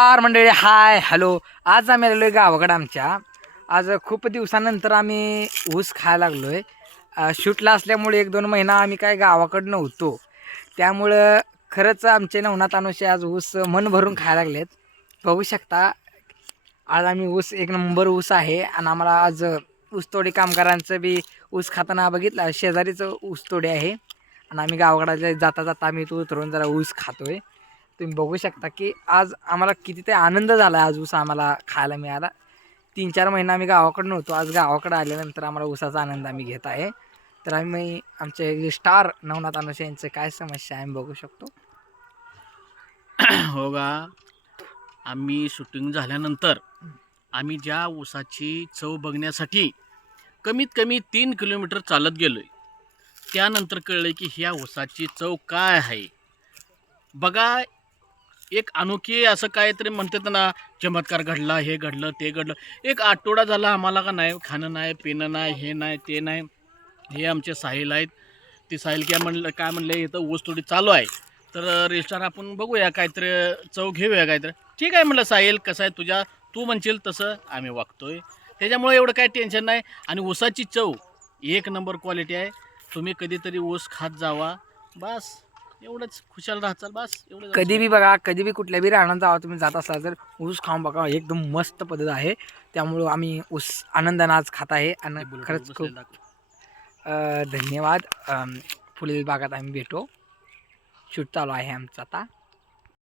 मंडळी, hi hello. आज आम्ही आलेलो आहे गावाकडे आमच्या. आज खूप दिवसानंतर आम्ही ऊस खायला लागलोय. शूटला असल्यामुळे 1-2 महिना आम्ही काय गावाकडं नव्हतो, त्यामुळं खरंच आमचे नवनाथ अनुषे आज ऊस मन भरून खायला लागलेत. बघू शकता, आज आम्ही ऊस 1 नंबर ऊस आहे. आणि आम्हाला आज ऊसतोडी कामगारांचं बी ऊस खाताना बघितलं, शेजारीचं ऊसतोडी आहे. आणि आम्ही गावाकडे जाता जाता आम्ही तो उतरून जरा ऊस खातोय. तुम्ही बघू शकता की आज आम्हाला किती ते आनंद झाला. आज ऊस आम्हाला खायला मिळाला. 3-4 महिना आम्ही गावाकडे नव्हतो. आज गावाकडे आल्यानंतर आम्हाला ऊसाचा आनंद आम्ही घेत आहे. तर आम्ही आमचे स्टार नवनाथ अनुषे यांचं काय समस्या आहे आम्ही बघू शकतो. हो का, आम्ही शूटिंग झाल्यानंतर आम्ही ज्या ऊसाची चव बघण्यासाठी कमीत कमी 3 किलोमीटर चालत गेलोय. त्यानंतर कळलं की ह्या ऊसाची चव काय आहे. बघा, एक अनोखी असं काहीतरी म्हणतात ना, चमत्कार घडला, हे घडलं, ते घडलं. एक आठवडा झाला आम्हाला का नाही खाणं नाही, पिणं नाही, हे नाही, ते नाही. हे आमचे साहिल आहेत. ती साहिल काय म्हणलं इथं ऊस थोडी चालू आहे, तर रजिस्टर आपण बघूया, काहीतरी चव घेऊया काहीतरी. ठीक आहे म्हणलं साहिल, कसं आहे तू म्हणशील तसं आम्ही वागतोय. त्याच्यामुळे एवढं काय टेन्शन नाही. आणि ऊसाची चव 1 नंबर क्वालिटी आहे. तुम्ही कधीतरी ऊस खात जावा, बस एवढंच. खुशाल राहचाल, बस एवढं. कधी बी बघा, कधी बी कुठल्या बी रानात जावा तुम्ही, जात असला तर ऊस खाऊन बघा. एकदम मस्त पद्धत आहे. त्यामुळं आम्ही ऊस आनंदाने आज खात आहे. आणि खरंच खूप धन्यवाद. पुढील भागात आम्ही भेटू. शूट चालू आहे आमचं आता.